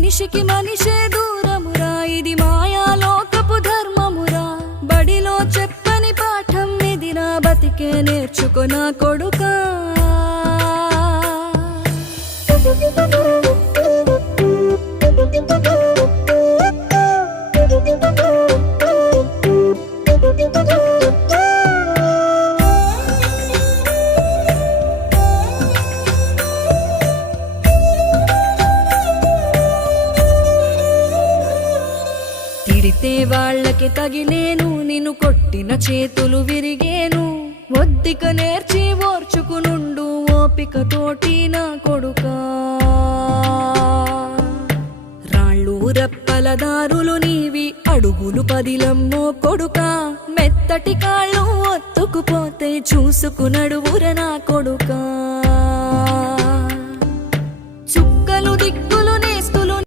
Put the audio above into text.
మనిషికి మనిషే దూరమురా, ఇది మాయాలోకపు ధర్మమురా. బడిలో చెప్పని పాఠం ఇది, నా బతికే నేర్చుకో నా కొడుకా. తిడితే వాళ్ళకి తగిలేను, నిన్ను కొట్టిన చేతులు విరిగేను. ఒద్దిక నేర్చి ఓర్చుకునుండు ఓపిక తోటి నా కొడుకా. రాళ్ళు రప్పల దారులు నీవి, అడుగులు పదిలమ్మో కొడుకా. మెత్తటి కాళ్ళు ఒత్తుకుపోతే చూసుకునడువుర నా కొడుకా.